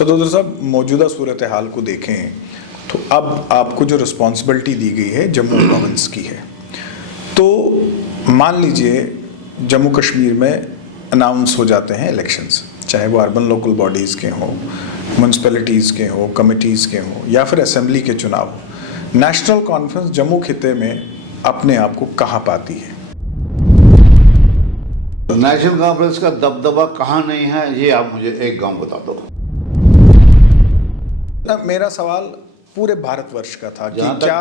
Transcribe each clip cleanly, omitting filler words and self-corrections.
सदोदर साहब, मौजूदा सूरत हाल को देखें तो अब आपको जो रिस्पॉन्सिबिलिटी दी गई है जम्मू प्रोविंस की है, तो मान लीजिए जम्मू कश्मीर में अनाउंस हो जाते हैं इलेक्शंस, चाहे वो अर्बन लोकल बॉडीज़ के हों, म्यूनसिपैलिटीज़ के हों, कमिटीज़ के हों या फिर असेंबली के चुनाव हो, नेशनल कॉन्फ्रेंस जम्मू खिते में अपने आप को कहाँ पाती है? नेशनल कॉन्फ्रेंस का दबदबा कहाँ नहीं है, ये आप मुझे एक गांव बता दो। मेरा सवाल पूरे भारतवर्ष का था कि क्या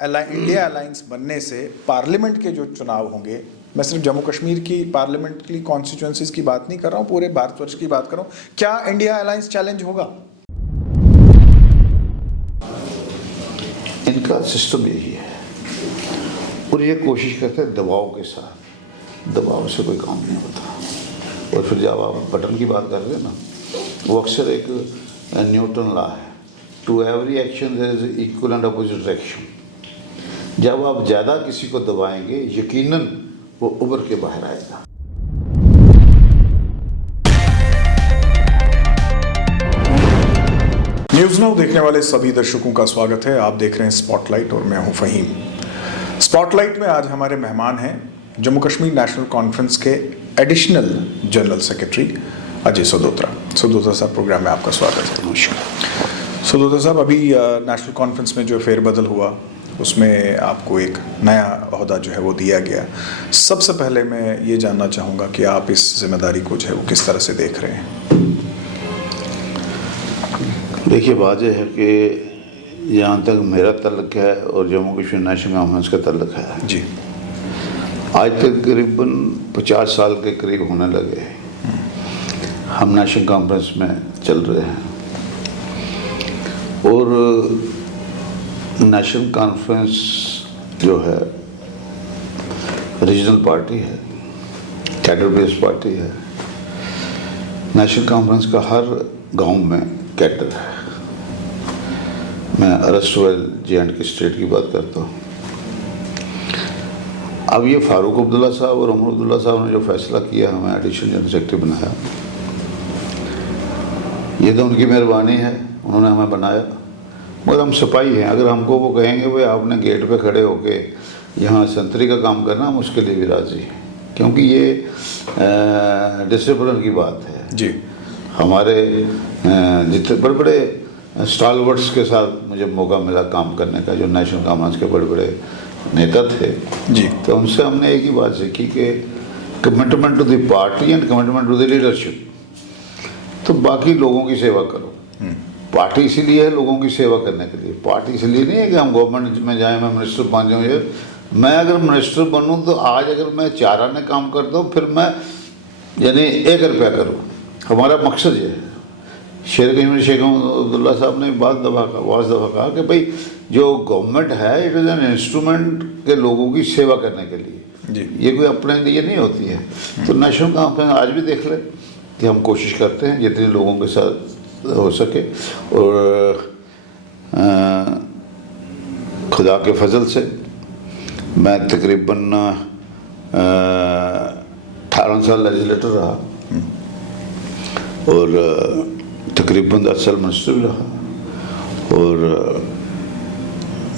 इंडिया अलायंस बनने से पार्लियामेंट के जो चुनाव होंगे, मैं सिर्फ जम्मू कश्मीर की पार्लियामेंट्री कॉन्स्टिट्यूएंसीज की बात नहीं कर रहा हूँ, पूरे भारतवर्ष की बात कर रहा हूँ, क्या इंडिया अलायंस चैलेंज होगा? इनका सिस्टम यही है और ये कोशिश करते हैं दबाव के साथ। दबाव से कोई काम नहीं होता। और फिर जब आप बटन की बात कर रहे हैं ना, वो अक्सर एक न्यूटन लॉ है, to every action there is equal and opposite reaction. जब आप ज़्यादा किसी को दबाएंगे, यकीनन वो उभर के बाहर आएगा। न्यूज़ नाउ देखने वाले सभी दर्शकों का स्वागत है। आप देख रहे हैं स्पॉटलाइट और मैं हूं फहीम। स्पॉटलाइट में आज हमारे मेहमान हैं जम्मू कश्मीर नेशनल कॉन्फ्रेंस के एडिशनल जनरल सेक्रेटरी अजय सदोत्रा। सदोत्रा साहब, प्रोग्राम में आपका स्वागत है। नमस्कार सदोत्रा साहब, अभी नेशनल कॉन्फ्रेंस में जो फेरबदल हुआ उसमें आपको एक नया ओहदा जो है वो दिया गया। सबसे पहले मैं ये जानना चाहूँगा कि आप इस जिम्मेदारी को जो है वो किस तरह से देख रहे हैं? देखिए, वाज़ेह है कि जहाँ तक मेरा तल्लुक़ है और जम्मू कश्मीर नेशनल कॉन्फ्रेंस का तल्लुक़ है जी, आज तक करीबन 50 साल के करीब होने लगे हम नेशनल कॉन्फ्रेंस में चल रहे हैं। और नेशनल कॉन्फ्रेंस जो है रीजनल पार्टी है, कैडर बेस्ड पार्टी है। नेशनल कॉन्फ्रेंस का हर गांव में कैडर है। मैं अरस्तुवाइल J&K स्टेट की बात करता हूँ। अब ये फारूक अब्दुल्ला साहब और उमर अब्दुल्ला साहब ने जो फैसला किया, हमें एडिशनल जनरल सेक्रेटरी बनाया, ये तो उनकी मेहरबानी है, उन्होंने हमें बनाया। मगर हम सिपाही हैं। अगर हमको वो कहेंगे भाई आपने गेट पे खड़े होके यहाँ संतरी का काम करना, हम उसके लिए भी राज़ी हैं, क्योंकि ये डिसिप्लिन की बात है जी। हमारे जितने बड़े बड़े स्टालवर्ड्स के साथ मुझे मौका मिला काम करने का, जो नेशनल कॉन्फ्रेंस के बड़े बड़े नेता थे जी, तो उनसे हमने एक ही बात सीखी कि commitment to the party and commitment to the leadership. तो बाकी लोगों की सेवा करो। पार्टी इसीलिए है लोगों की सेवा करने के लिए। पार्टी इसलिए नहीं है कि हम गवर्नमेंट में जाएं, मैं मिनिस्टर बन जाऊँ। ये मैं अगर मिनिस्टर बनूँ तो आज अगर मैं 4 आने काम करता हूँ, फिर मैं यानी 1 रुपया करूँ। हमारा मकसद ये है। शेख अब्दुल्ला साहब ने वाज दफ़ा कहा कि भाई जो गवर्नमेंट है इट इज़ एन इंस्ट्रूमेंट के लोगों की सेवा करने के लिए जी। ये कोई अपने लिए नहीं होती है। तो नेशनल कॉन्फ्रेंस आज भी देख ले कि हम कोशिश करते हैं जितने लोगों के साथ हो सके, और खुदा के फजल से मैं तकरीबन 18 साल लेजिस्लेटर रहा और तकरीबन 10 साल मिनिस्टर भी रहा, और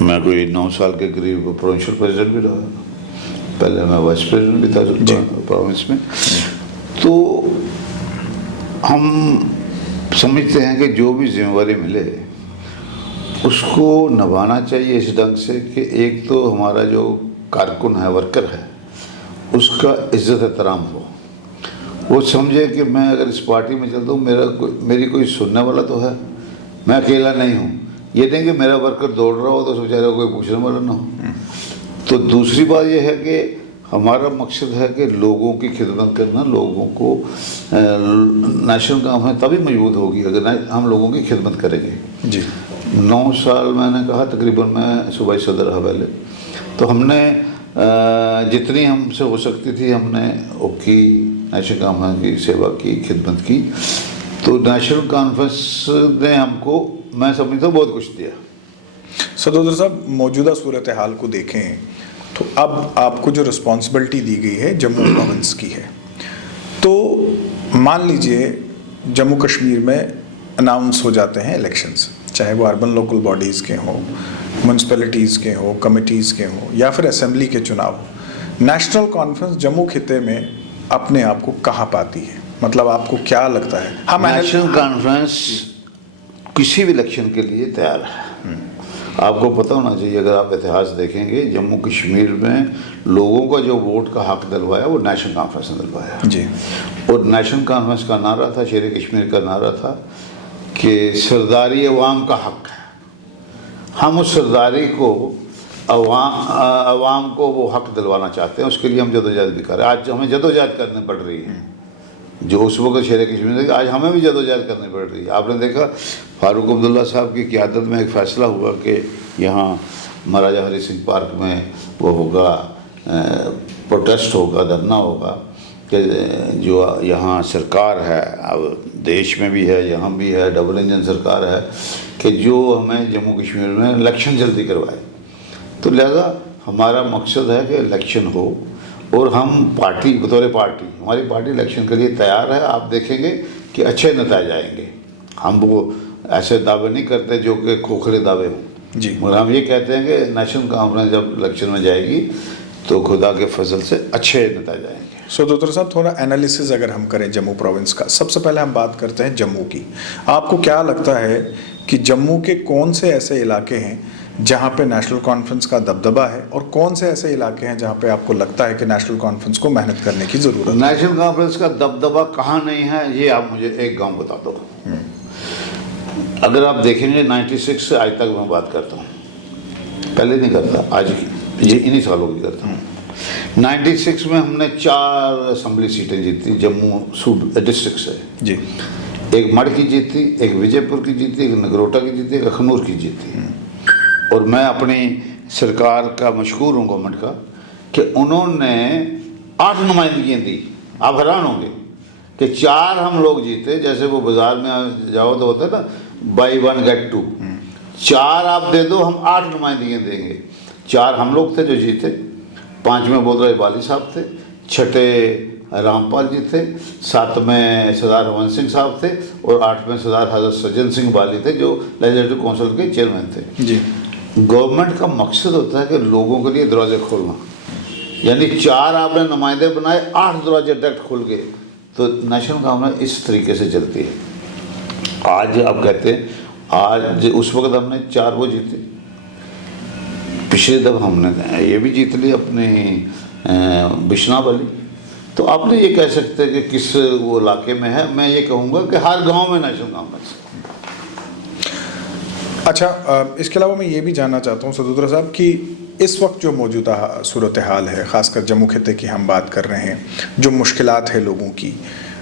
मैं कोई 9 साल के करीब प्रोविंशियल प्रेसिडेंट भी रहा। पहले मैं वाइस प्रेसिडेंट भी था प्रोविंस में। तो हम समझते हैं कि जो भी जिम्मेवारी मिले उसको निभाना चाहिए इस ढंग से कि एक तो हमारा जो कारकुन है, वर्कर है, उसका इज्जत एहतराम हो। वो समझे कि मैं अगर इस पार्टी में चलता हूँ मेरी कोई सुनने वाला तो है, मैं अकेला नहीं हूँ। ये नहीं कि मेरा वर्कर दौड़ रहा हो तो उस बेचारे कोई पूछने वाला ना हो। तो दूसरी बात यह है कि हमारा मकसद है कि लोगों की खिदमत करना। लोगों को नेशनल कॉन्फ्रेंस तभी मजबूत होगी अगर हम लोगों की खिदमत करेंगे जी। 9 साल मैंने कहा तकरीबन मैं सूबाई सदर रहा पहले, तो हमने जितनी हमसे हो सकती थी हमने की नेशनल कॉन्फ्रेंस की सेवा की, खिदमत की। तो नेशनल कॉन्फ्रेंस ने हमको, मैं समझता हूँ, बहुत कुछ दिया। सदोदर साहब, मौजूदा सूरत हाल को देखें तो अब आपको जो रिस्पॉन्सिबिलिटी दी गई है जम्मू प्रोविंस की है, तो मान लीजिए जम्मू कश्मीर में अनाउंस हो जाते हैं इलेक्शंस, चाहे वो अर्बन लोकल बॉडीज़ के हों, म्यूनसिपैलिटीज़ के हों, कमिटीज़ के हों या फिर असेंबली के चुनाव हो, नेशनल कॉन्फ्रेंस जम्मू खिते में अपने आप को कहाँ पाती है? मतलब आपको क्या लगता है? हम नेशनल कॉन्फ्रेंस किसी भी इलेक्शन के लिए तैयार है। आपको पता होना चाहिए, अगर आप इतिहास देखेंगे, जम्मू कश्मीर में लोगों का जो वोट का हक दिलवाया वो नेशनल कॉन्फ्रेंस ने दिलवाया जी। और नेशनल कॉन्फ्रेंस का नारा था, शेर कश्मीर का नारा था कि सरदारी अवाम का हक है। हम उस सरदारी को अवाम को वो हक दिलवाना चाहते हैं, उसके लिए हम जदोजहद भी कर रहे हैं। आज हमें जदोजहद करनी पड़ रही है, जो उस वक्त शेर कश्मीर थे, आज हमें भी जदोजहद करनी पड़ रही है। आपने देखा फारूक अब्दुल्ला साहब की क़यादत में एक फ़ैसला हुआ कि यहाँ महाराजा हरि सिंह पार्क में वो होगा, प्रोटेस्ट होगा, धरना होगा कि जो यहाँ सरकार है, अब देश में भी है, यहाँ भी है, डबल इंजन सरकार है, कि जो हमें जम्मू कश्मीर में इलेक्शन जल्दी करवाए। तो लिहाजा हमारा मकसद है कि इलेक्शन हो और हम पार्टी, बतौर पार्टी, हमारी पार्टी इलेक्शन के लिए तैयार है। आप देखेंगे कि अच्छे नतीजे आएंगे। हम वो ऐसे दावे नहीं करते जो कि खोखले दावे हों जी, मगर हम ये कहते हैं कि नेशनल कॉन्फ्रेंस जब इलेक्शन में जाएगी तो खुदा के फजल से अच्छे नतीजे आएंगे। सो डॉक्टर साहब, थोड़ा एनालिसिस अगर हम करें जम्मू प्रोविंस का, सबसे पहले हम बात करते हैं जम्मू की। आपको क्या लगता है कि जम्मू के कौन से ऐसे इलाके हैं जहाँ पे नेशनल कॉन्फ्रेंस का दबदबा है और कौन से ऐसे इलाके हैं जहाँ पे आपको लगता है कि नेशनल कॉन्फ्रेंस को मेहनत करने की ज़रूरत है? नेशनल कॉन्फ्रेंस का दबदबा कहाँ नहीं है, ये आप मुझे एक गांव बता दो। अगर आप देखेंगे 96 से आज तक मैं बात करता हूँ, पहले नहीं करता, आज ये इन्हीं सालों की करता हूँ। 96 में हमने 4 असेंबली सीटें जीती जम्मू सूबे डिस्ट्रिक्ट से जी। एक मढ़ की जीती, एक विजयपुर की जीती, एक नगरोटा की जीती, एक अखनूर की जीती। और मैं अपनी सरकार का मशहूर हूँ गवर्नमेंट का कि उन्होंने 8 नुमाइंदगियाँ दी। आप हैरान होंगे कि 4 हम लोग जीते, जैसे वो बाजार में जाओ तो होता है ना, बाई 1 गेट 2, 4 आप दे दो, हम 8 नुमाइंदगियाँ देंगे। 4 हम लोग थे जो जीते, 5 में बोधराज बाली साहब थे, 6 रामपाल जी थे, 7 में सरदार हवन सिंह साहब थे और 8 में सरदार हजरत सज्जन सिंह बाली थे जो लेजिस्लेटिव काउंसिल के चेयरमैन थे जी। गवर्नमेंट का मकसद होता है कि लोगों के लिए दरवाजे खोलना, यानी 4 आपने नुमाइंदे बनाए, 8 दरवाजे डायरेक्ट खुल गए। तो नेशनल कॉन्फ्रेंस इस तरीके से चलती है। आज आप कहते हैं, आज उस वक्त हमने 4 वो जीते, पिछले दफ़ा हमने ये भी जीत ली अपनी बिश्नाह वाली। तो आप नहीं ये कह सकते कि किस वो इलाके में है। मैं ये कहूँगा कि हर गांव में नेशनल कॉन्फ्रेंस। अच्छा, इसके अलावा मैं ये भी जानना चाहता हूँ सदुद्रा साहब कि इस वक्त जो मौजूदा सूरत हाल है, ख़ासकर जम्मू खिते की हम बात कर रहे हैं, जो मुश्किलात है लोगों की,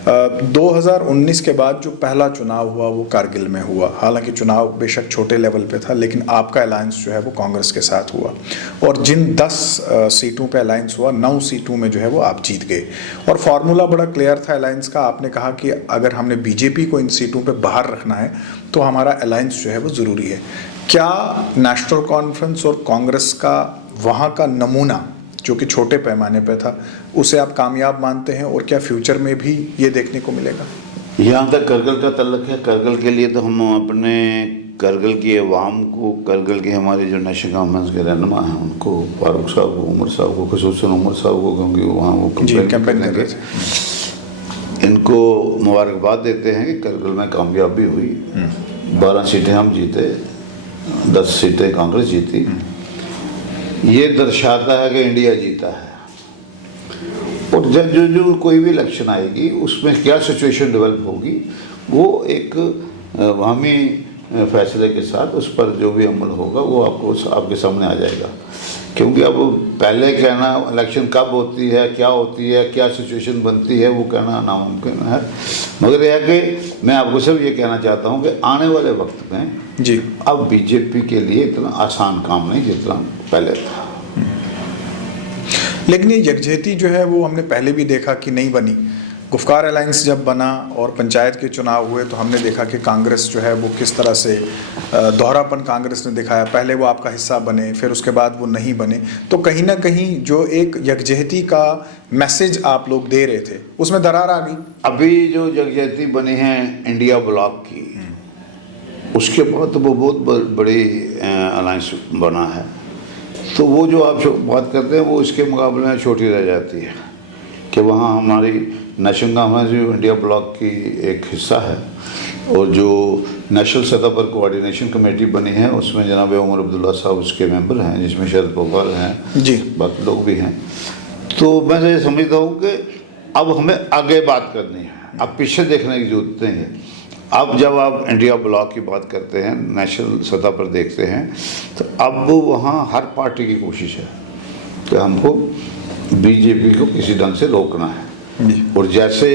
2019 के बाद जो पहला चुनाव हुआ वो कारगिल में हुआ। हालांकि चुनाव बेशक छोटे लेवल पे था, लेकिन आपका अलायंस जो है वो कांग्रेस के साथ हुआ और जिन 10 सीटों पे अलायंस हुआ, 9 सीटों में जो है वो आप जीत गए और फार्मूला बड़ा क्लियर था अलायंस का। आपने कहा कि अगर हमने बीजेपी को इन सीटों पे बाहर रखना है तो हमारा अलायंस जो है वो ज़रूरी है। क्या नेशनल कॉन्फ्रेंस और कांग्रेस का वहाँ का नमूना जो कि छोटे पैमाने पे था, उसे आप कामयाब मानते हैं और क्या फ्यूचर में भी ये देखने को मिलेगा? यहाँ तक करगिल का तल्लक है। करगिल के लिए तो हम अपने करगिल की अवाम को, करगिल के हमारे जो नेशनल कॉन्फ्रेंस के रहनुमा हैं उनको, फारूक साहब को, उमर साहब को, खसूसन उमर साहब को, क्योंकि वहाँ वो कैंपेन कर रहे थे, इनको मुबारकबाद देते हैं कि करगिल में कामयाबी हुई। 12 सीटें हम जीते, 10 सीटें कांग्रेस जीती। ये दर्शाता है कि इंडिया जीता है। और जब जो कोई भी इलेक्शन आएगी उसमें क्या सिचुएशन डेवलप होगी वो एक अवामी फैसले के साथ उस पर जो भी अमल होगा वो आपके सामने आ जाएगा। क्योंकि अब पहले कहना इलेक्शन कब होती है, क्या होती है, क्या सिचुएशन बनती है, वो कहना नामुमकिन है। मगर यह है कि मैं आपको सब ये कहना चाहता हूँ कि आने वाले वक्त में जी अब बीजेपी के लिए इतना आसान काम नहीं जितना पहले था। लेकिन ये यकजहती जो है वो हमने पहले भी देखा कि नहीं बनी। गुफ्कार अलायंस जब बना और पंचायत के चुनाव हुए तो हमने देखा कि कांग्रेस जो है वो किस तरह से दोहरापन कांग्रेस ने दिखाया। पहले वो आपका हिस्सा बने, फिर उसके बाद वो नहीं बने। तो कहीं ना कहीं जो एक यकजहती का मैसेज आप लोग दे रहे थे उसमें दरार आ गई। अभी जो यकजहती बनी है इंडिया ब्लॉक की, उसके बाद तो वो बहुत बड़ी अलायंस बना है। तो वो जो आप बात करते हैं वो इसके मुकाबले में छोटी रह जाती है कि वहाँ हमारी नेशनल कॉन्फ्रेंस जो इंडिया ब्लॉक की एक हिस्सा है और जो नेशनल सतह पर कोऑर्डिनेशन कमेटी बनी है उसमें जनाब उमर अब्दुल्ला साहब उसके मेंबर हैं, जिसमें शरद पवार हैं जी, बाकी लोग भी हैं। तो मैं ये समझता हूँ कि अब हमें आगे बात करनी है, अब पीछे देखने की जरूरत नहीं है। अब जब आप इंडिया ब्लॉक की बात करते हैं, नेशनल सतह पर देखते हैं, तो अब वहाँ हर पार्टी की कोशिश है कि हमको बीजेपी को किसी ढंग से रोकना है। और जैसे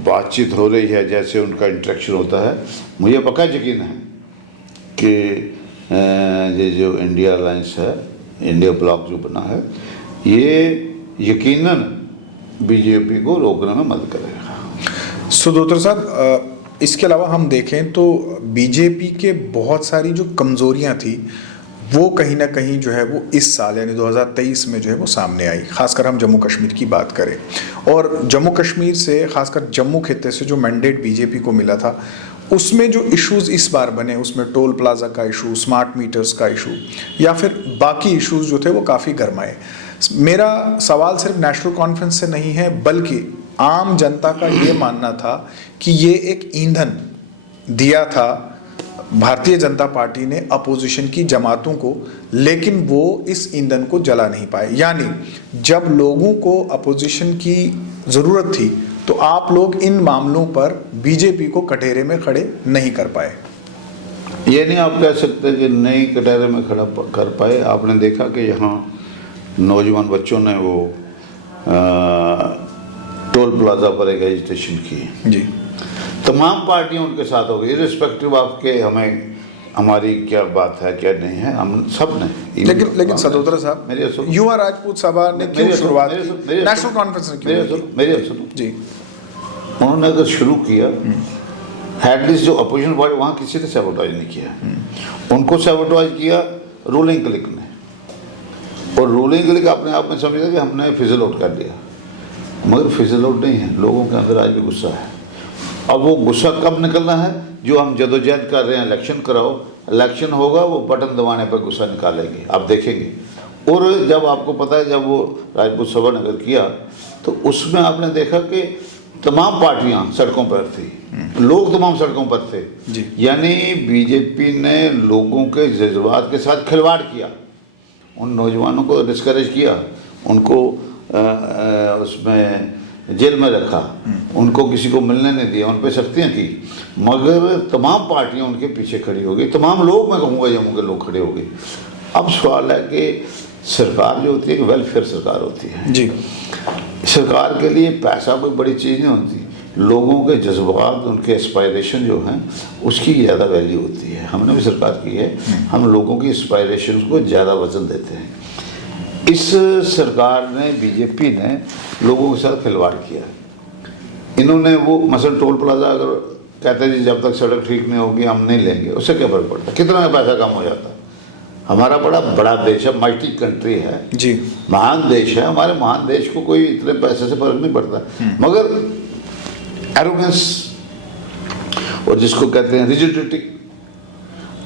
बातचीत हो रही है, जैसे उनका इंटरेक्शन होता है, मुझे पक्का यकीन है कि ये जो इंडिया अलायंस है, इंडिया ब्लॉक जो बना है, ये यकीनन बीजेपी को रोकने में मदद करेगा। सुदोत्र साहब, इसके अलावा हम देखें तो बीजेपी के बहुत सारी जो कमज़ोरियां थी वो कहीं ना कहीं जो है वो इस साल यानी 2023 में जो है वो सामने आई। खासकर हम जम्मू कश्मीर की बात करें, और जम्मू कश्मीर से, खासकर जम्मू खित्ते से जो मैंडेट बीजेपी को मिला था, उसमें जो इश्यूज़ इस बार बने, उसमें टोल प्लाजा का इशू, स्मार्ट मीटर्स का इशू, या फिर बाकी इश्यूज़ जो थे वो काफ़ी गरमाए। मेरा सवाल सिर्फ नेशनल कॉन्फ्रेंस से नहीं है, बल्कि आम जनता का ये मानना था कि ये एक ईंधन दिया था भारतीय जनता पार्टी ने अपोजिशन की जमातों को, लेकिन वो इस ईंधन को जला नहीं पाए। यानी जब लोगों को अपोजिशन की ज़रूरत थी तो आप लोग इन मामलों पर बीजेपी को कटघरे में खड़े नहीं कर पाए। ये नहीं आप कह सकते कि नई कटघरे में खड़ा कर पाए। आपने देखा कि यहाँ नौजवान बच्चों ने वो टोल प्लाजा पर एक एजिटेशन की जी, तमाम पार्टियां उनके साथ हो गई, रिस्पेक्टिव आपके हमें हमारी क्या बात है क्या नहीं है, हम सब ने। लेकिन सदोत्रा साहब, युवा राजपूत सभा ने क्यों शुरुआत की? नेशनल कॉन्फ्रेंस ने क्यों? मेरे सुनो जी, उन्होंने अगर शुरू किया, एटलीस्ट जो अपोजिशन पार्टी, वहाँ किसी ने सैबोटाइज नहीं किया, उनको सैबोटाइज किया रूलिंग क्लिक ने। और रूलिंग क्लिक अपने आप में समझा कि हमने फिजल आउट कर लिया, मगर फिजल आउट नहीं है, लोगों के अंदर आज भी गुस्सा है। अब वो गुस्सा कब निकलना है? जो हम जदोजहद कर रहे हैं, इलेक्शन कराओ, इलेक्शन होगा, वो बटन दबाने पर गुस्सा निकालेंगे, आप देखेंगे। और जब आपको पता है, जब वो राजपूत सभा ने अगर किया तो उसमें आपने देखा कि तमाम पार्टियां सड़कों पर थी, लोग तमाम सड़कों पर थे जी। यानी बीजेपी ने लोगों के जज्बात के साथ खिलवाड़ किया, उन नौजवानों को डिस्करेज किया, उनको उसमें जेल में रखा, उनको किसी को मिलने नहीं दिया, उन पर सख्तियाँ की, मगर तमाम पार्टियां उनके पीछे खड़ी हो गई, तमाम लोग, मैं कहूँगा जम्मू के लोग खड़े हो गए। अब सवाल है कि सरकार जो होती है, वेलफेयर सरकार होती है जी, सरकार के लिए पैसा कोई बड़ी चीज़ नहीं होती, लोगों के जज्बात, उनके एस्पायरेशन जो हैं उसकी ज़्यादा वैल्यू होती है। हमने भी सरकार की है, हम लोगों की एस्पायरेशन को ज़्यादा वजन देते हैं। इस सरकार ने, बीजेपी ने लोगों के साथ खिलवाड़ किया। इन्होंने वो मसलन टोल प्लाजा अगर कहते हैं जी जब तक सड़क ठीक नहीं होगी हम नहीं लेंगे, उससे क्या फर्क पड़ता है? कितना पैसा कम हो जाता है? हमारा बड़ा देश है, माइटी कंट्री है जी, महान देश है, हमारे महान देश को कोई इतने पैसे से फर्क नहीं पड़ता। मगर एरोगेंस और जिसको कहते हैं रिजिडिटी,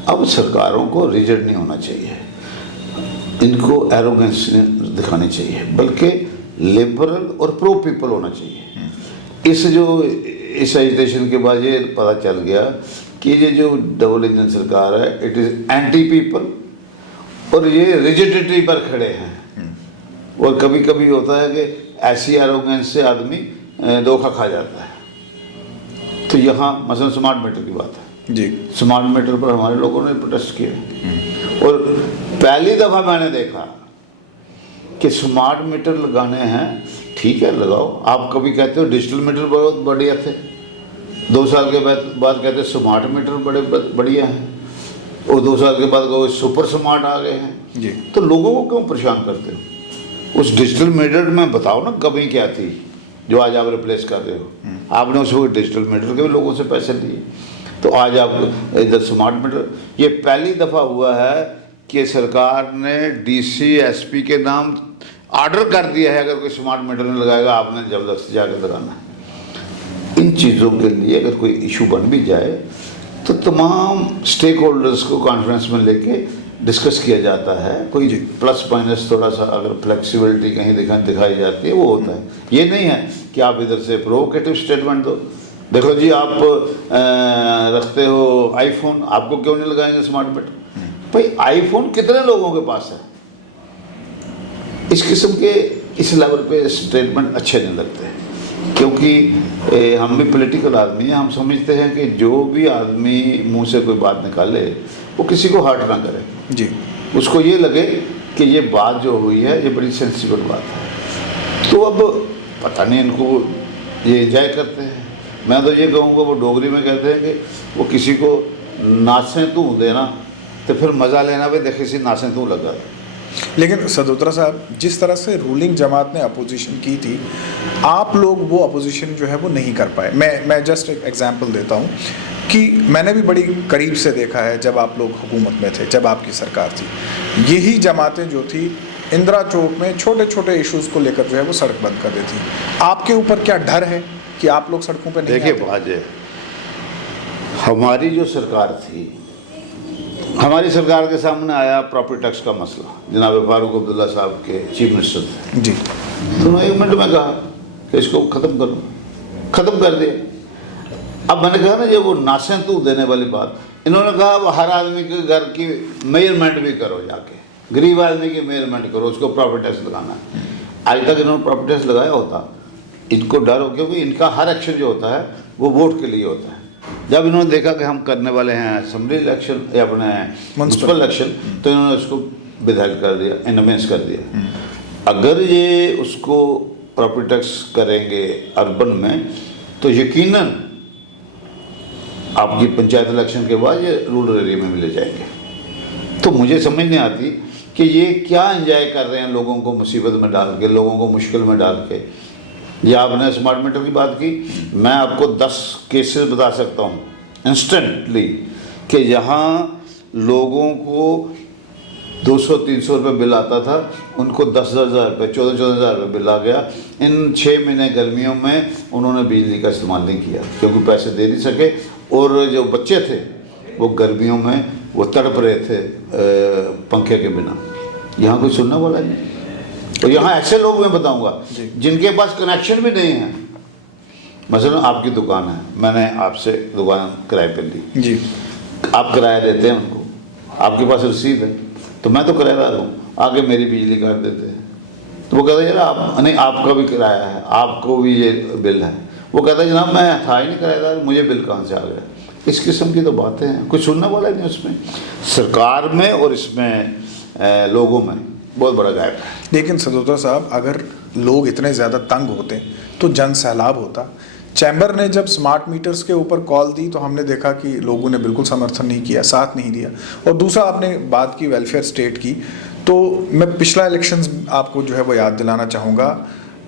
अब सरकारों को रिजिड नहीं होना चाहिए, इनको एरोगेंस दिखानी चाहिए, बल्कि लिबरल और प्रो पीपल होना चाहिए। इस एजिटेशन के बाद ये पता चल गया कि ये जो डबल इंजन सरकार है, इट इज़ एंटी पीपल और ये रिजिडिटी पर खड़े हैं। और कभी कभी होता है कि ऐसी एरोगेंस से आदमी धोखा खा जाता है। तो यहाँ मसलन स्मार्ट मीटर की बात है जी, स्मार्ट मीटर पर हमारे लोगों ने प्रोटेस्ट किया और पहली दफ़ा मैंने देखा कि स्मार्ट मीटर लगाने हैं, ठीक है लगाओ। आप कभी कहते हो डिजिटल मीटर बहुत बढ़िया थे, 2 साल के बाद कहते स्मार्ट मीटर बड़े बढ़िया हैं, और 2 साल के बाद वो सुपर स्मार्ट आ गए हैं जी। तो लोगों को क्यों परेशान करते हो? उस डिजिटल मीटर में बताओ ना कमी क्या थी जो आज आप रिप्लेस कर रहे हो। आपने उस वक्त डिजिटल मीटर के भी लोगों से पैसे लिए, तो आज आप इधर स्मार्ट मीटर। ये पहली दफ़ा हुआ है कि सरकार ने डीसी एसपी के नाम ऑर्डर कर दिया है, अगर कोई स्मार्ट मीटर नहीं लगाएगा आपने जबरदस्ती जाकर लगाना है। इन चीज़ों के लिए अगर कोई इशू बन भी जाए तो तमाम स्टेक होल्डर्स को कॉन्फ्रेंस में लेके डिस्कस किया जाता है, कोई प्लस माइनस थोड़ा सा अगर फ्लेक्सिबिलिटी कहीं दिखाई जाती है वो होता है। ये नहीं है कि आप इधर से प्रोवोकेटिव स्टेटमेंट दो, देखो जी आप रखते हो आईफोन, आपको क्यों नहीं लगाएंगे स्मार्ट मीटर। भाई आईफोन कितने लोगों के पास है? इस किस्म के इस लेवल पे स्टेटमेंट अच्छे नहीं लगते, क्योंकि हम भी पॉलिटिकल आदमी हैं। हम समझते हैं कि जो भी आदमी मुंह से कोई बात निकाले वो किसी को हर्ट ना करे जी, उसको ये लगे कि ये बात जो हुई है ये बड़ी सेंसिबल बात है। तो अब पता नहीं इनको ये एंजॉय करते हैं। मैं तो ये कहूँगा, वो डोगरी में कहते हैं कि वो किसी को नाचें तू देना तो फिर मज़ा लेना भी देखे सी नाचें तू लगा। लेकिन सदोत्रा साहब, जिस तरह से रूलिंग जमात ने अपोजिशन की थी, आप लोग वो अपोजिशन जो है वो नहीं कर पाए। मैं जस्ट एक एग्जांपल देता हूँ कि मैंने भी बड़ी करीब से देखा है जब आप लोग हुकूमत में थे, जब आपकी सरकार थी, यही जमातें जो थी इंदिरा चौक में छोटे छोटे इश्यूज़ को लेकर जो है वो सड़क बंद कर देती। आपके ऊपर क्या डर है कि आप लोग सड़कों पर नहीं? देखिए बाजे, हमारी जो सरकार थी, हमारी सरकार के सामने आया प्रॉपर्टी टैक्स का मसला, जनाब फारूक अब्दुल्ला साहब के चीफ मिनिस्टर थे जी, तो उन्होंने 1 मिनट में कहा कि इसको ख़त्म करो, ख़त्म कर दिया। अब मैंने कहा ना, ये वो नासें तू देने वाली बात, इन्होंने कहा वो हर आदमी के घर की मेजरमेंट भी करो, जाके गरीब आदमी की मेजरमेंट करो, उसको प्रॉपर्टी टैक्स लगाना है। आज तक इन्होंने प्रॉपर्टी टैक्स लगाया होता, इनको डर हो, क्योंकि इनका हर एक्शन जो होता है वो वोट के लिए होता है। जब इन्होंने देखा कि हम करने वाले हैं असेंबली इलेक्शन या अपने म्यूनसिपल इलेक्शन, तो इन्होंने उसको विधायक कर दिया, इनमेंस कर दिया। अगर ये उसको प्रॉपर्टी टैक्स करेंगे अर्बन में, तो यकीनन आपकी पंचायत इलेक्शन के बाद ये रूरल एरिया में मिले जाएंगे। तो मुझे समझ नहीं आती कि ये क्या एंजॉय कर रहे हैं, लोगों को मुसीबत में डाल के, लोगों को मुश्किल में डाल के। या आपने स्मार्ट मीटर की बात की, मैं आपको 10 केसेस बता सकता हूँ इंस्टेंटली कि यहाँ लोगों को 200-300 रुपये बिल आता था, उनको 10,000 रुपये 14,000 रुपये बिल आ गया। इन 6 महीने गर्मियों में उन्होंने बिजली का इस्तेमाल नहीं किया क्योंकि पैसे दे नहीं सके, और जो बच्चे थे वो गर्मियों में वो तड़प रहे थे पंखे के बिना। यहाँ कोई सुनने वाला नहीं। तो यहाँ ऐसे लोग मैं बताऊंगा जिनके पास कनेक्शन भी नहीं है। मसलन आपकी दुकान है, मैंने आपसे दुकान किराए पे ली जी, आप किराया देते हैं उनको, आपके पास रसीद है, तो मैं तो किराएदार हूँ, आगे मेरी बिजली काट देते हैं। तो वो कहता है यार आप नहीं, आपका भी किराया है, आपको भी ये बिल है। वो कहता है जनाब मैं था ही नहीं किराएदार, मुझे बिल कहाँ से आ गया। इस किस्म की तो बातें हैं, कुछ सुनने वाला नहीं उसमें, सरकार में और इसमें लोगों में बहुत बड़ा गैप है। लेकिन सदोत्रा साहब, अगर लोग इतने ज़्यादा तंग होते तो जन सैलाब होता। चैम्बर ने जब स्मार्ट मीटर्स के ऊपर कॉल दी तो हमने देखा कि लोगों ने बिल्कुल समर्थन नहीं किया, साथ नहीं दिया। और दूसरा, आपने बात की वेलफेयर स्टेट की, तो मैं पिछला इलेक्शंस आपको जो है वो याद दिलाना चाहूँगा।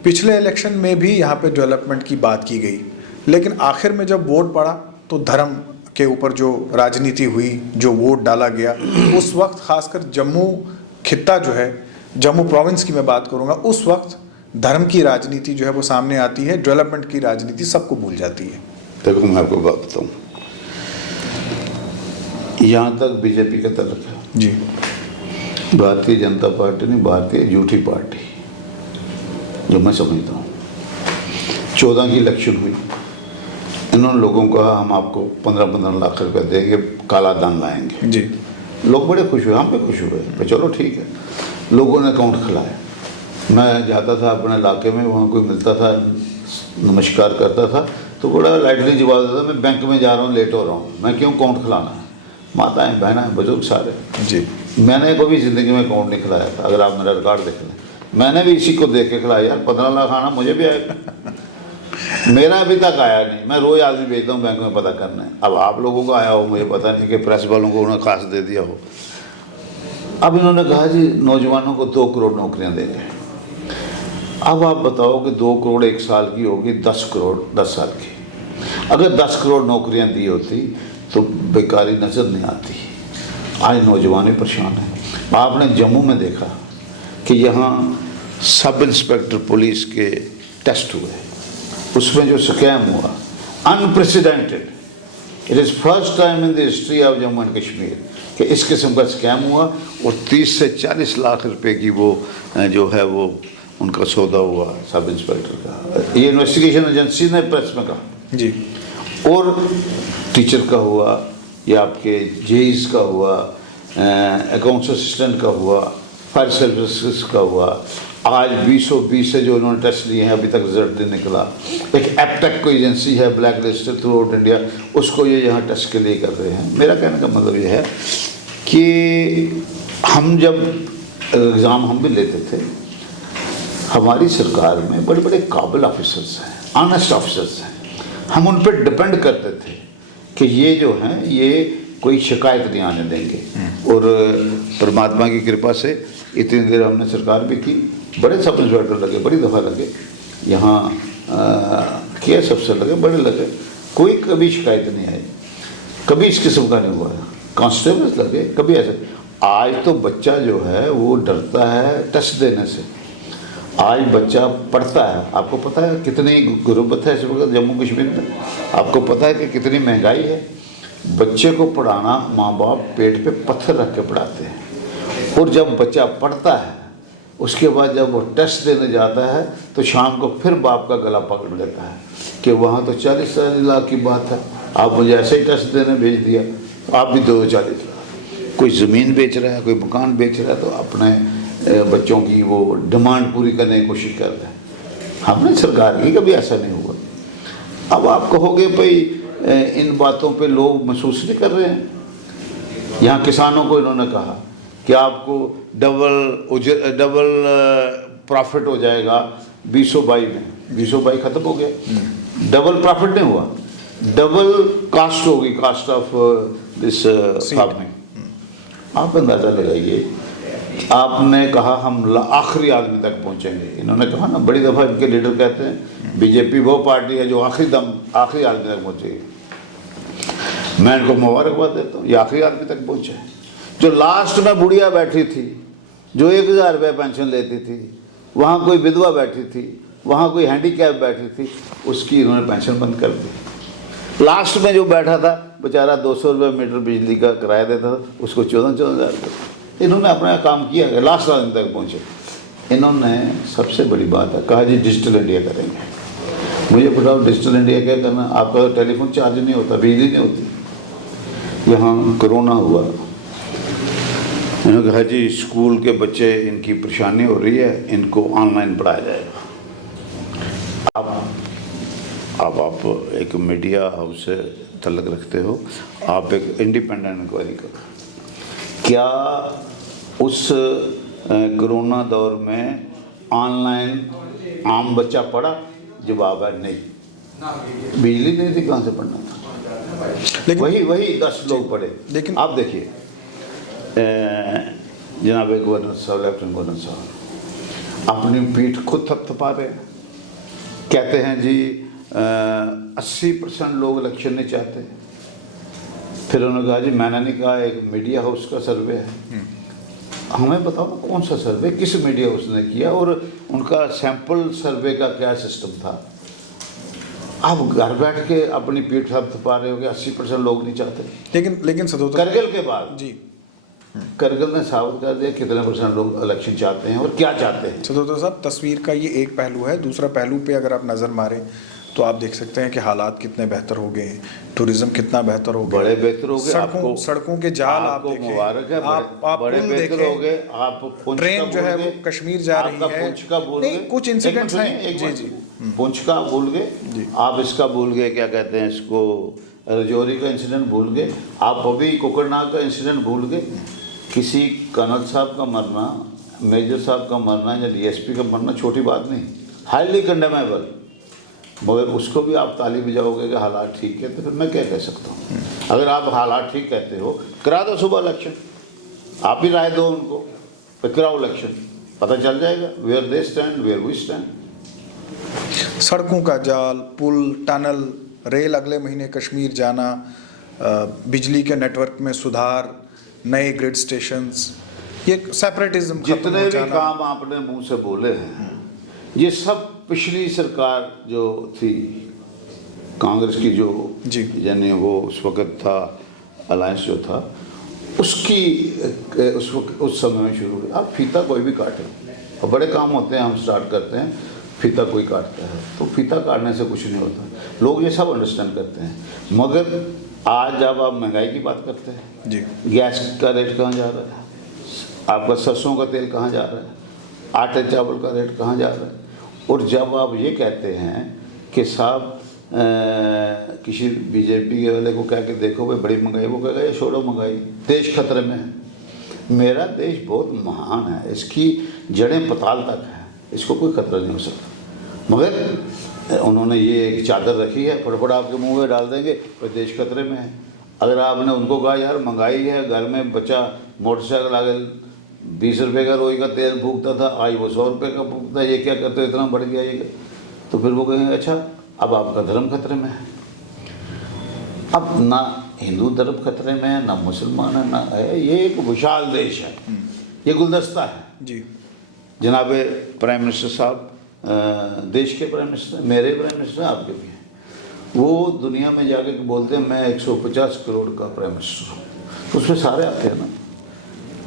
पिछले इलेक्शन में भी यहाँ पे डेवलपमेंट की बात की गई, लेकिन आखिर में जब वोट पड़ा तो धर्म के ऊपर जो राजनीति हुई, जो वोट डाला गया, उस वक्त खासकर जम्मू खित्ता जो है, जम्मू प्रोविंस की मैं बात करूँगा, उस वक्त धर्म की राजनीति जो है वो सामने आती है, डेवलपमेंट की राजनीति सबको भूल जाती है। देखो मैं आपको बात बताऊँ, यहाँ तक बीजेपी का तलक है जी, भारतीय जनता पार्टी नहीं, भारतीय झूठी पार्टी, जो मैं समझता हूँ। 14 की इलेक्शन हुई, इन्होंने लोगों को कहा हम आपको 15-15 लाख रुपए देंगे, काला धन लाएंगे जी। लोग बड़े खुश हुए, हम भी खुश हुए, तो चलो ठीक है। लोगों ने अकाउंट खुलाया, मैं जाता था अपने इलाके में, वहाँ कोई मिलता था, नमस्कार करता था, तो बड़ा लाइटली जवाब देता था मैं बैंक में जा रहा हूँ, लेट हो रहा हूँ। मैं क्यों अकाउंट खुलाना है, माताएं बहनें बुजुर्ग सारे जी। मैंने कभी ज़िंदगी में अकाउंट नहीं खुलाया था, अगर आप मेरा रिकॉर्ड देख लें। मैंने भी इसी को देख के खुलाया, यार 15 लाख आना मुझे भी आएगा। मेरा अभी तक आया नहीं, मैं रोज़ आदमी भेजता हूँ बैंक में पता करना है। अब आप लोगों को आया हो मुझे पता नहीं, कि प्रेस वालों को उन्होंने खास दे दिया हो। अब इन्होंने कहा जी नौजवानों को 2 करोड़ नौकरियां देंगे। अब आप बताओ कि 2 करोड़ 1 साल की होगी, 10 करोड़ 10 साल की। अगर 10 करोड़ नौकरियां दी होती तो बेकारी नज़र नहीं आती। आज नौजवान भी परेशान हैं। आपने जम्मू में देखा कि यहाँ सब इंस्पेक्टर पुलिस के टेस्ट हुए, उसमें जो स्कैम हुआ unprecedented, it is first time in the history of Jammu and Kashmir कि इस किस्म का स्कैम हुआ और 30 से 40 लाख रुपए की वो जो है वो उनका सौदा हुआ सब इंस्पेक्टर का। ये इन्वेस्टिगेशन एजेंसी ने प्रेस में कहा जी। और टीचर का हुआ या आपके जेईस का हुआ, अकाउंट्स असिस्टेंट का हुआ, फायर सर्विसेज का हुआ। आज 2020 से जो उन्होंने टेस्ट लिए हैं अभी तक रिजल्ट नहीं निकला। एक एपटेक कोई एजेंसी है black listed through out India, उसको ये यहाँ टेस्ट के लिए कर रहे हैं। मेरा कहने का मतलब ये है कि हम जब एग्ज़ाम हम भी लेते थे, हमारी सरकार में बड़े बड़े काबिल ऑफिसर्स हैं, ऑनेस्ट ऑफिसर्स हैं, हम उन पर डिपेंड करते थे कि ये जो हैं ये कोई शिकायत नहीं आने देंगे। और परमात्मा की कृपा से इतनी देर हमने सरकार भी की, बड़े सब इंस्पेक्टर लगे, बड़ी दफ़ा लगे, यहाँ केएस अफसर लगे, बड़े लगे, कोई कभी शिकायत नहीं आई, कभी इस किस्म का नहीं हुआ। कांस्टेबल्स लगे, कभी ऐसे। आज तो बच्चा जो है वो डरता है टेस्ट देने से। आज बच्चा पढ़ता है, आपको पता है कितनी गुर्बत है इस वक्त जम्मू कश्मीर में, आपको पता है कि कितनी महंगाई है। बच्चे को पढ़ाना माँ बाप पेट पे पत्थर रख के पढ़ाते हैं, और जब बच्चा पढ़ता है उसके बाद जब वो टेस्ट देने जाता है तो शाम को फिर बाप का गला पकड़ लेता है कि वहाँ तो 40-40 लाख की बात है, आप मुझे ऐसे ही टेस्ट देने भेज दिया, आप भी 2-40 लाख। कोई ज़मीन बेच रहा है, कोई मकान बेच रहा है, तो अपने बच्चों की वो डिमांड पूरी करने की कोशिश करते हैं। हमने सरकार की कभी ऐसा नहीं हुआ। अब आप कहोगे भाई इन बातों पे लोग महसूस नहीं कर रहे हैं। यहाँ किसानों को इन्होंने कहा कि आपको डबल प्रॉफिट हो जाएगा 2022 में। 2022 ख़त्म हो गया, डबल प्रॉफिट नहीं हुआ, डबल कास्ट होगी, कास्ट ऑफ दिस फार्मिंग। आप अंदाज़ा लगाइए। आपने कहा हम आखिरी आदमी तक पहुँचेंगे, इन्होंने कहा ना, बड़ी दफ़ा इनके लीडर कहते हैं बीजेपी वो पार्टी है जो आखिरी आदमी तक पहुँचेगी। मैं इनको मुबारकबाद देता हूँ, ये आखिरी आदमी तक पहुँचे। जो लास्ट में बुढ़िया बैठी थी, जो 1000 रुपये पेंशन लेती थी, वहाँ कोई विधवा बैठी थी, वहाँ कोई हैंडीकैप बैठी थी, उसकी इन्होंने पेंशन बंद कर दी। लास्ट में जो बैठा था बेचारा 200 रुपये मीटर बिजली का किराया देता था, उसको 14,000 रुपये। इन्होंने अपना काम किया है, लास्ट आदमी तक पहुँचे। इन्होंने सबसे बड़ी बात है कहा जी डिजिटल इंडिया करेंगे। मुझे बताओ डिजिटल इंडिया क्या करना? आपका टेलीफोन चार्ज नहीं होता, बिजली नहीं होती। यहाँ कोरोना हुआ, इन्होंने कहा जी स्कूल के बच्चे, इनकी परेशानी हो रही है, इनको ऑनलाइन पढ़ाया जाएगा। अब आप एक मीडिया हाउस से तल्लक रखते हो, आप एक इंडिपेंडेंट इंक्वायरी करो, क्या उस कोरोना दौर में ऑनलाइन आम बच्चा पढ़ा? जवाब है नहीं, बिजली नहीं थी, कहाँ से पढ़ना था। लेकिन वही 10 लोग पढ़े। लेकिन आप देखिए जनाब गवर्नर साहब, लेफ्टिनेंट गवर्नर साहब अपनी पीठ खुद थपथपा रहे हैं, कहते हैं जी 80% लोग इलेक्शन नहीं चाहते। फिर उन्होंने कहा जी मैंने नहीं कहा, एक मीडिया हाउस का सर्वे है। हमें बताओ ना कौन सा सर्वे, किस मीडिया हाउस ने किया और उनका सैंपल सर्वे का क्या सिस्टम था। आप घर बैठ के अपनी पीठ थपथपा रहे हो कि 80% लोग नहीं चाहते। लेकिन सदोता करगिल के बाद जी, करगिल ने साबित कर दिया कितने % लोग इलेक्शन चाहते हैं और क्या चाहते हैं। सदोता साहब, तस्वीर का ये एक पहलू है। दूसरा पहलू पे अगर आप नज़र मारें तो आप देख सकते हैं कि हालात कितने बेहतर हो गए हैं, टूरिज्म कितना बेहतर हो गया, बड़े बेहतर हो गए। सड़कों के जाल आप देखें, मुबारक है, आप बड़े बेहतर हो गए। आप ट्रेन जो है वो कश्मीर जा रही है। पुंछ का भूल गए, कुछ इंसिडेंट्स हैं जी, पुंछ का भूल गए, आप इसका भूल गए, क्या कहते हैं इसको, रजौरी का इंसिडेंट भूल गए, आप अभी कोकरनाग का इंसिडेंट भूल गए। किसी कर्नल साहब का मरना, मेजर साहब का मरना या डीएसपी का मरना छोटी बात नहीं, हाईली कंडेमेबल। मगर उसको भी आप ताली बजाओगे कि हालात ठीक है, तो फिर मैं क्या कह सकता हूँ। अगर आप हालात ठीक कहते हो, करा दो सुबह इलेक्शन, आप ही राय दो उनको, फिर कराओ इलेक्शन, पता चल जाएगा where they stand, where we stand. सड़कों का जाल, पुल, टनल, रेल अगले महीने कश्मीर जाना, बिजली के नेटवर्क में सुधार, नए ग्रिड स्टेशंस, ये सेपरेटिज्म, जितने भी काम आपने मुंह से बोले हैं, ये सब पिछली सरकार जो थी कांग्रेस की जो जी। यानी वो उस वक़्त था अलायंस जो था उसकी उस समय में शुरू हुई। अब फीता कोई भी काटे, अब बड़े काम होते हैं, हम स्टार्ट करते हैं, फीता कोई काटता है, तो फीता काटने से कुछ नहीं होता, लोग ये सब अंडरस्टैंड करते हैं। मगर आज जब आप महंगाई की बात करते हैं जी, गैस का रेट कहाँ जा रहा है, आपका सरसों का तेल कहाँ जा रहा है, आटे चावल का रेट कहाँ जा रहा है, और जब आप ये कहते हैं कि साहब किसी बीजेपी के वाले को कह के देखो भाई बड़ी महंगाई, वो कहेगा ये छोड़ो महंगाई, देश खतरे में है। मेरा देश बहुत महान है, इसकी जड़ें पताल तक हैं, इसको कोई खतरा नहीं हो सकता। मगर उन्होंने ये एक चादर रखी है, फटाफट आपके मुंह में डाल देंगे तो देश खतरे में है। अगर आपने उनको कहा यार महंगाई है, घर में बच्चा मोटरसाइकिल आगे 20 रुपये का रोज का तेल फूकता था, आज वो 100 रुपये का फूकता है, ये क्या करते हो, इतना बढ़ गया ये, तो फिर वो कहेंगे अच्छा अब आपका धर्म खतरे में है। अब ना हिंदू धर्म खतरे में है, ना मुसलमान है, ना है, ये एक विशाल देश है, ये गुलदस्ता है जी। जनाब प्राइम मिनिस्टर साहब, देश के प्राइम मिनिस्टर, मेरे प्राइम मिनिस्टर, आपके भी हैं, वो दुनिया में जाके बोलते हैं मैं 150 करोड़ का प्राइम मिनिस्टर हूँ, तो उसमें सारे आते हैं ना,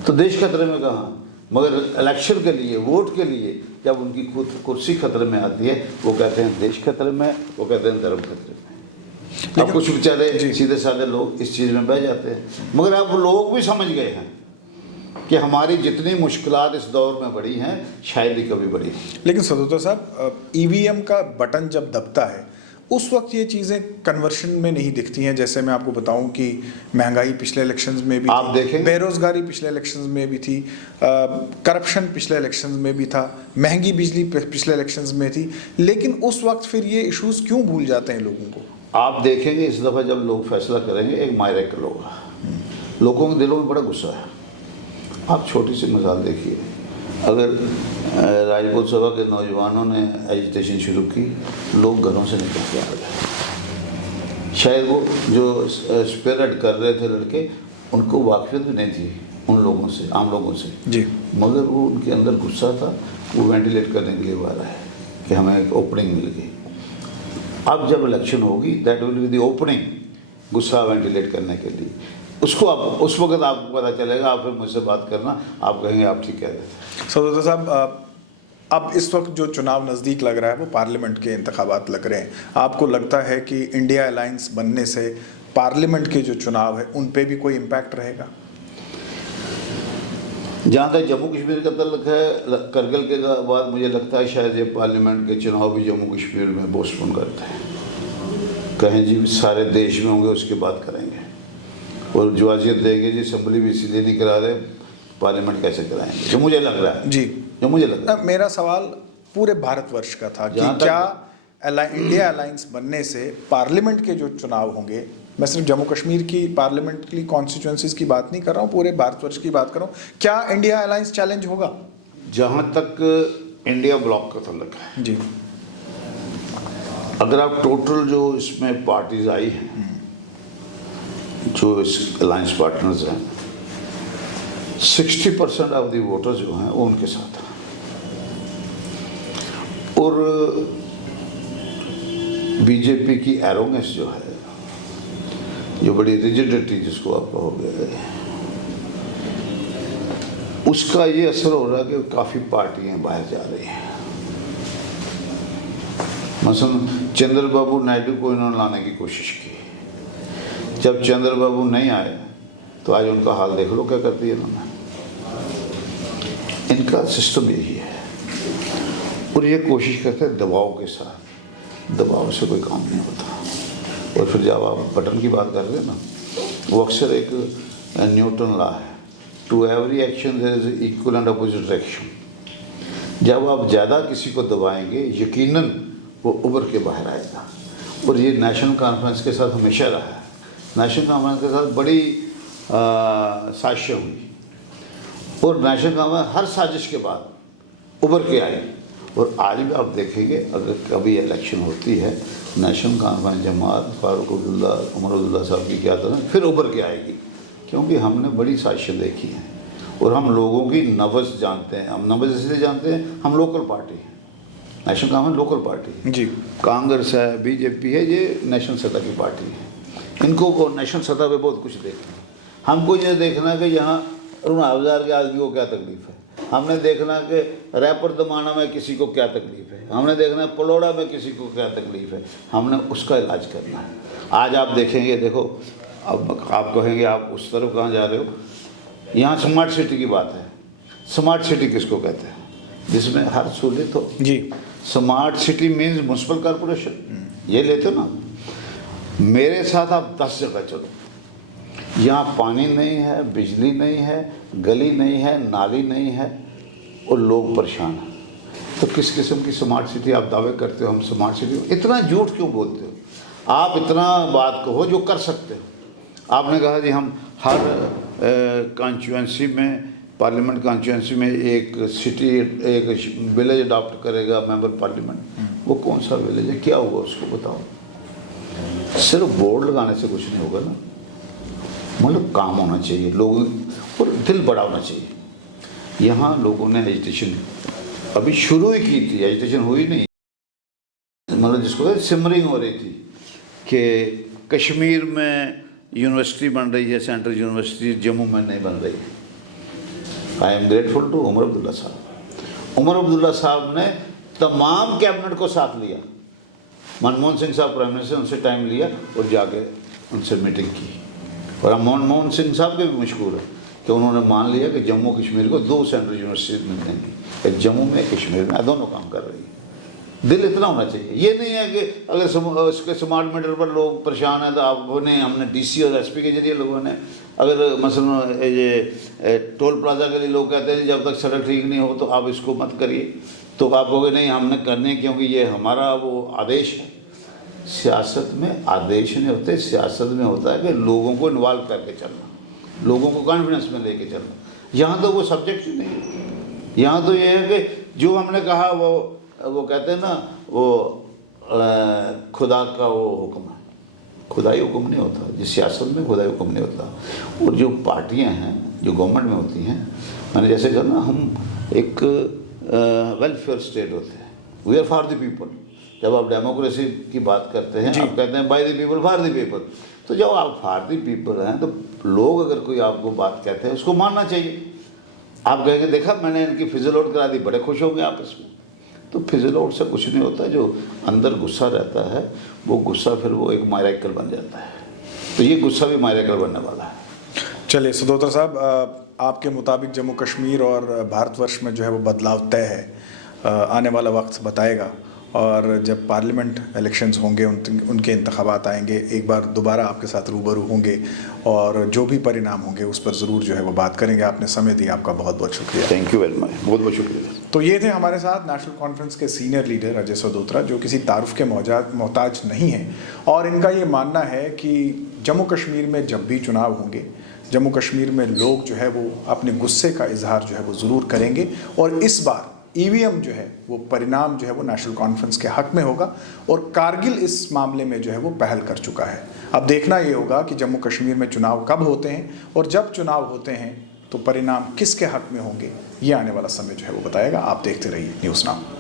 तो देश खतरे में कहाँ। मगर इलेक्शन के लिए, वोट के लिए जब उनकी खुद कुर्सी खतरे में आती है, वो कहते हैं देश खतरे में, वो कहते हैं धर्म खतरे में। अब कुछ बेचारे सीधे साधे लोग इस चीज़ में बह जाते हैं, मगर अब लोग भी समझ गए हैं कि हमारी जितनी मुश्किलात इस दौर में बढ़ी हैं शायद ही कभी बढ़ी। लेकिन सदोता साहब, ईवीएम का बटन जब दबता है उस वक्त ये चीज़ें कन्वर्शन में नहीं दिखती हैं। जैसे मैं आपको बताऊं कि महंगाई पिछले इलेक्शंस में भी आप थी, देखेंगे बेरोजगारी पिछले इलेक्शंस में भी थी, करप्शन पिछले इलेक्शंस में भी था, महंगी बिजली पिछले इलेक्शंस में थी, लेकिन उस वक्त फिर ये इश्यूज क्यों भूल जाते हैं लोगों को? आप देखेंगे इस दफ़ा जब लोग फैसला करेंगे एक मायरेकल होगा, लोगों के दिलों में बड़ा गुस्सा है। आप छोटी सी मिसाल देखिए, अगर राजपूत सभा के नौजवानों ने एजिटेशन शुरू की, लोग घरों से निकल के आ गए। शायद वो जो स्पिरिट कर रहे थे लड़के, उनको वाकफियत भी नहीं थी उन लोगों से, आम लोगों से जी, मगर वो उनके अंदर गुस्सा था, वो वेंटिलेट करने के लिए वो आ रहा है कि हमें एक ओपनिंग मिल गई। अब जब इलेक्शन होगी that will be the opening, गुस्सा वेंटिलेट करने के लिए, उसको आप उस वक्त आपको पता चलेगा, आप फिर मुझसे बात करना, आप कहेंगे आप ठीक कह रहे थे। सदोता साहब, अब इस वक्त जो चुनाव नज़दीक लग रहा है वो पार्लियामेंट के इंतखाबात लग रहे हैं, आपको लगता है कि इंडिया अलायंस बनने से पार्लियामेंट के जो चुनाव है उन पे भी कोई इम्पैक्ट रहेगा? जहाँ तक जम्मू कश्मीर का तल्लुक है, करगिल के बाद मुझे लगता है शायद ये पार्लियामेंट के चुनाव भी जम्मू कश्मीर में पोस्टपोन करते हैं, कहें जी सारे देश में होंगे उसके बाद करेंगे, और जो अजियत देंगे जी असेंबली भी इसीलिए नहीं करा रहे, पार्लियामेंट कैसे कराएंगे, जो मुझे लग रहा है जी, जो मुझे लग रहा है। मेरा सवाल पूरे भारतवर्ष का था कि क्या इंडिया अलायंस बनने से पार्लियामेंट के जो चुनाव होंगे, मैं सिर्फ जम्मू कश्मीर की पार्लियामेंट्री कॉन्स्टिट्यूंसीज की बात नहीं कर रहा हूँ, पूरे भारतवर्ष की बात कर रहा हूँ, क्या इंडिया अलायंस चैलेंज होगा? जहाँ तक इंडिया ब्लॉक का तल्लुक है जी, अगर आप टोटल जो इसमें पार्टीज आई हैं, जो इस अलायंस पार्टनर्स हैं, 60% ऑफ दी वोटर्स जो हैं वो उनके साथ हैं, और बीजेपी की एरोगेंस जो है, जो बड़ी रिजिडिटी जिसको आप कहोगे, उसका ये असर हो रहा है कि काफ़ी पार्टियां बाहर जा रही हैं। मसलन चंद्रबाबू नायडू को इन्होंने लाने की कोशिश की, जब चंद्रबाबू नहीं आए तो आज उनका हाल देख लो क्या कर दिया इन्होंने। इनका सिस्टम यही है, और ये कोशिश करते हैं दबाव के साथ, दबाव से कोई काम नहीं होता। और फिर जब आप बटन की बात कर रहे हैं ना, वो अक्सर एक न्यूटन लॉ है, to every action there is equal and opposite reaction. जब आप ज़्यादा किसी को दबाएंगे यकीनन वो उभर के बाहर आएगा, और ये नेशनल कॉन्फ्रेंस के साथ हमेशा रहा है। नेशनल कॉन्फ्रेंस के साथ बड़ी साजिशें हुई, और नेशनल कॉन्फ्रेंस हर साजिश के बाद उभर के आई, और आज भी आप देखेंगे अगर कभी इलेक्शन होती है, नेशनल कॉन्फ्रेंस जमात फारूक अब्दुल्ला, उमर अब्दुल्ला साहब की क्या तरह फिर उभर के आएगी, क्योंकि हमने बड़ी साजिशें देखी हैं, और हम लोगों की नब्ज़ जानते हैं। हम नब्ज़ इसलिए जानते हैं, हम लोकल पार्टी हैं, national Congress local party, ji Congress है, बीजेपी है, ये नेशनल सतह की पार्टी है। इनको को नेशनल सतह पे बहुत कुछ देखना है। हमको ये देखना कि यहाँ अरुण हवलदार के आदमी को क्या तकलीफ है, हमने देखना कि रैपर दमाना में किसी को क्या तकलीफ है, हमने देखना है पलोड़ा में किसी को क्या तकलीफ है, हमने उसका इलाज करना है। आज आप देखेंगे, देखो अब आप कहेंगे आप उस तरफ कहाँ जा रहे हो, यहाँ स्मार्ट सिटी की बात है। स्मार्ट सिटी किसको कहते हैं? जिसमें हर सहूलियत हो जी। Smart city means municipal corporation, ये लेते हो ना। मेरे साथ आप 10 जगह चलो, यहाँ पानी नहीं है, बिजली नहीं है, गली नहीं है, नाली नहीं है और लोग परेशान हैं। तो किस किस्म की स्मार्ट सिटी आप दावे करते हो? हम स्मार्ट सिटी, इतना झूठ क्यों बोलते हो? आप इतना बात कहो जो कर सकते हो। आपने कहा जी हम हर कॉन्स्टिट्यूंसी में, पार्लियामेंट कॉन्स्टिट्यूंसी में एक सिटी, एक विलेज अडॉप्ट करेगा मेंबर पार्लियामेंट। वो कौन सा विलेज है, क्या हुआ उसको बताओ। सिर्फ बोर्ड लगाने से कुछ नहीं होगा ना, मतलब काम होना चाहिए, लोगों और दिल बड़ा होना चाहिए। यहाँ लोगों ने एजुटेशन अभी शुरू ही की थी, एजुटेशन हुई नहीं, मतलब जिसको सिमरिंग हो रही थी कि कश्मीर में यूनिवर्सिटी बन रही है, सेंट्रल यूनिवर्सिटी, जम्मू में नहीं बन रही। I am grateful to Omar Abdullah साहब। उमर अब्दुल्ला साहब ने तमाम कैबिनेट को साथ लिया, मनमोहन सिंह साहब प्राइम मिनिस्टर, उनसे टाइम लिया और जाके उनसे मीटिंग की। और हम मनमोहन सिंह साहब के भी मशहूर है कि उन्होंने मान लिया कि जम्मू कश्मीर को 2 सेंट्रल यूनिवर्सिटी मिलेंगी, एक जम्मू में एक कश्मीर में, दोनों काम कर रही है। दिल इतना होना चाहिए। ये नहीं है कि अगर उसके स्मार्ट मीटर पर लोग परेशान हैं तो आपको नहीं, हमने डीसी और एसपी के जरिए लोगों ने, अगर मसलन ये टोल प्लाजा के लिए लोग कहते हैं जब तक सड़क ठीक नहीं हो तो आप इसको मत करिए, तो आप कहोगे नहीं हमने करने, क्योंकि ये हमारा वो आदेश है। सियासत में आदेश नहीं होते, सियासत में होता है कि लोगों को इन्वॉल्व करके चलना, लोगों को कॉन्फिडेंस में लेके चलना। यहाँ तो वो सब्जेक्ट ही नहीं है। यहाँ तो ये है कि जो हमने कहा वो कहते हैं ना, वो खुदा का वो हुक्म है, खुदाई हुक्म नहीं होता। जिस सियासत में खुदाई हुक्म नहीं होता। और जो पार्टियां हैं जो गवर्नमेंट में होती हैं, मैंने जैसे कहा ना, हम एक वेलफेयर स्टेट होते हैं, we are for the people. जब आप डेमोक्रेसी की बात करते हैं, आप कहते हैं by the people for the people. तो जब आप फॉर द पीपल हैं तो लोग अगर कोई आपको बात कहते हैं उसको मानना चाहिए। आप कहेंगे देखा मैंने इनकी फिजल आउट करा दी, बड़े खुश होंगे आपस में। तो फिजल आउट से कुछ नहीं होता, जो अंदर गुस्सा रहता है वो गुस्सा फिर वो एक मायरेकल बन जाता है। तो ये गुस्सा भी मायरेकल बनने वाला है। चलिए सदोत्रा साहब, आपके मुताबिक जम्मू कश्मीर और भारतवर्ष में जो है वो बदलाव तय है, आने वाला वक्त बताएगा। और जब पार्लियामेंट इलेक्शंस होंगे, उनके इंतखाबात आएंगे, एक बार दोबारा आपके साथ रूबरू होंगे और जो भी परिणाम होंगे उस पर ज़रूर जो है वो बात करेंगे। आपने समय दिया, आपका बहुत बहुत शुक्रिया। थैंक यू वेरी मच, बहुत बहुत शुक्रिया। तो ये थे हमारे साथ नेशनल कॉन्फ्रेंस के सीनियर लीडर अजय सदोत्रा, जो किसी तारुफ के मोहताज नहीं हैं। और इनका ये मानना है कि जम्मू कश्मीर में जब भी चुनाव होंगे, जम्मू कश्मीर में लोग जो है वो अपने गुस्से का इजहार जो है वो ज़रूर करेंगे। और इस बार ईवीएम जो है वो परिणाम जो है वो नेशनल कॉन्फ्रेंस के हक में होगा। और कारगिल इस मामले में जो है वो पहल कर चुका है। अब देखना ये होगा कि जम्मू कश्मीर में चुनाव कब होते हैं, और जब चुनाव होते हैं तो परिणाम किसके हक में होंगे, ये आने वाला समय जो है वो बताएगा। आप देखते रहिए न्यूज़ नाउ।